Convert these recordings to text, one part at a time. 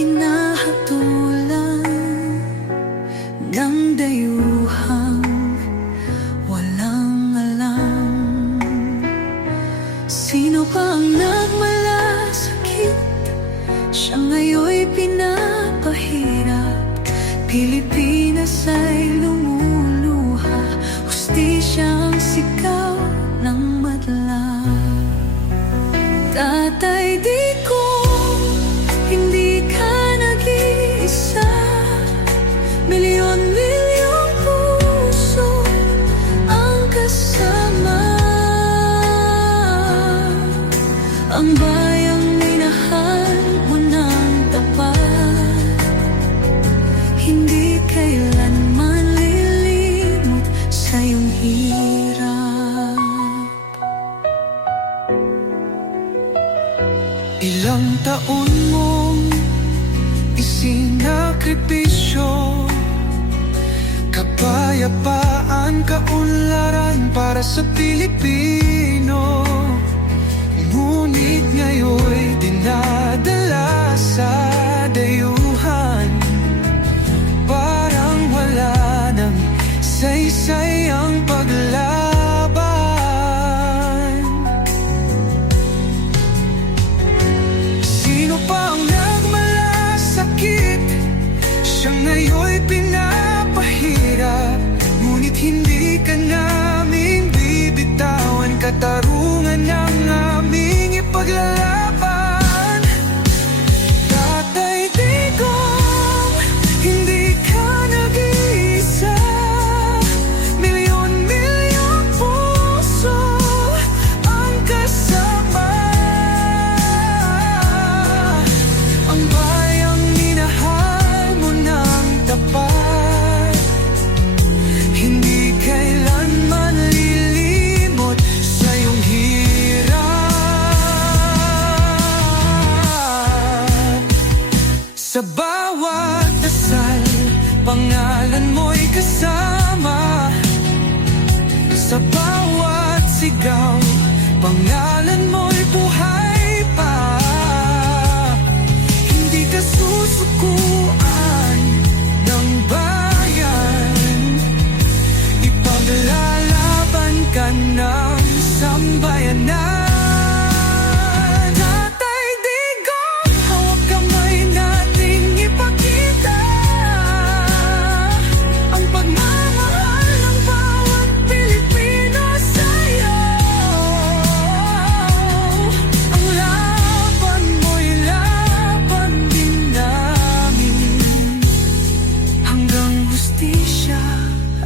hinahatulan ng dayuhang walang alam. Sino pa ang nagmalasakit? Siya ngayon'y pinapahirap. Pilipinas ay lumuluha, hustisya ang sigaw ng madla. Tatay Digong, hindi ka nag-iisa. Milyon-milyong puso ang kasama. Ang bayang minahal mo ng tapat, hindi kailanman lilimot sa iyong hirap. Ilang taon mong isinakripisyo, kapayapaan, kaunlaran para sa Pilipino. Ngunit ngayon'y dinadala sa dayuhan, parang wala nang saysay ang paglaban. Sino pa ang nagmalasakit? Siya ngayon'y pinapahirap. Ngunit hindi ka naming bibitawan, katarungan ng aming ipaglalaban. Tatay Digong, hindi ka nag-iisa. Milyon-milyong puso ang kasama. Ang bayang minahal mo ng tapat, hindi kailanman lilimot sa iyong hirap. Sa bawat dasal, pangalan mo'y kasama. Sa bawat sigaw, pangalan mo'y buhay pa. Hindi ka susukuan ng bayan, ipaglalaban ka ng sambayanan. Tatay Digong, hawak kamay nating ipakita ang pagmamahal ng bawat Pilipino sa'yo. Ang laban mo'y laban din namin, hanggang hustisya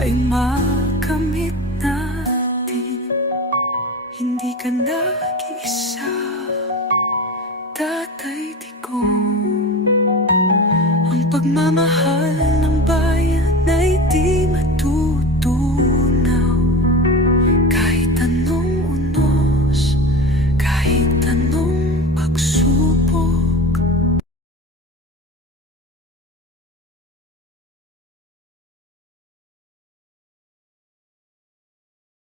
ay makamit natin. Hindi ka nag-iisa, Tatay Digong. Ang pagmamahal